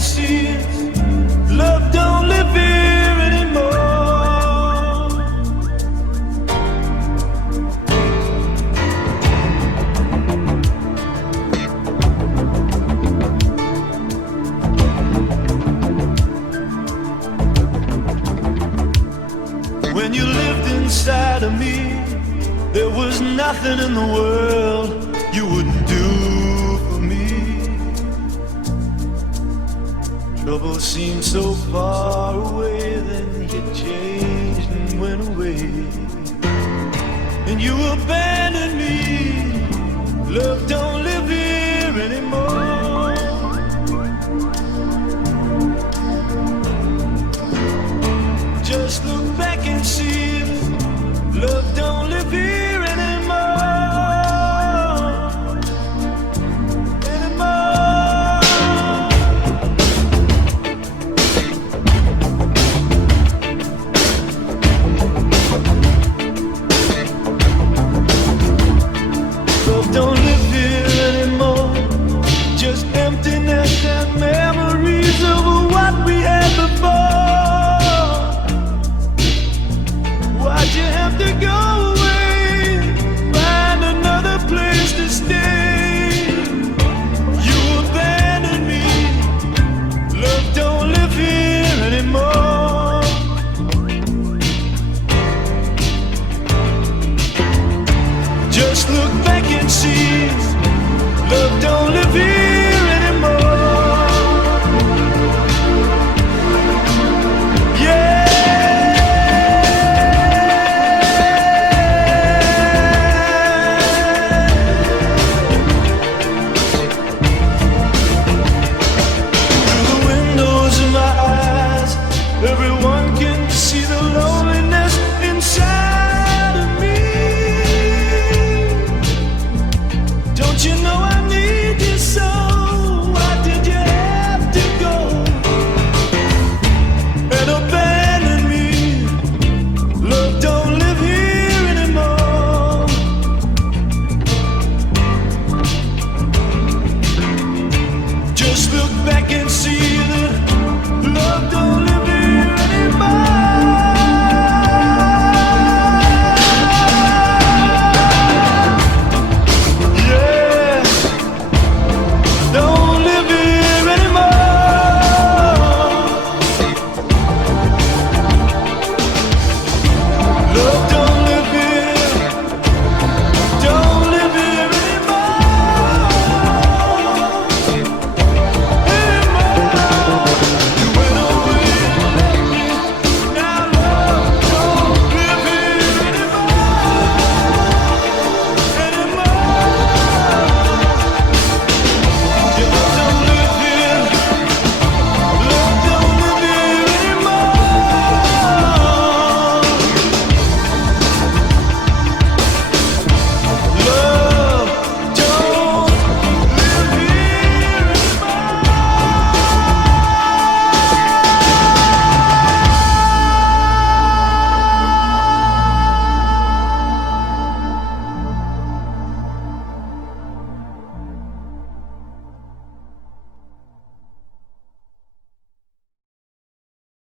and see love don't live here anymore. When you lived inside of me, there was nothing in the world you wouldn't do for me. Trouble seemed so far away, then you changed and went away. And you abandoned me. Love don't live here anymore. Just look back and see love don't live here anymore. Love don't live here anymore. Just emptiness and memories of what we had before. Why'd you have to go away? Find another place to stay. You abandoned me. Love don't live here anymore. Just look back and see love don't live here anymore. Yeah. Everyone can see the loneliness inside of me. Don't you know I need you so? Why did you have to go and abandon me? Love don't live here anymore. Just look back and see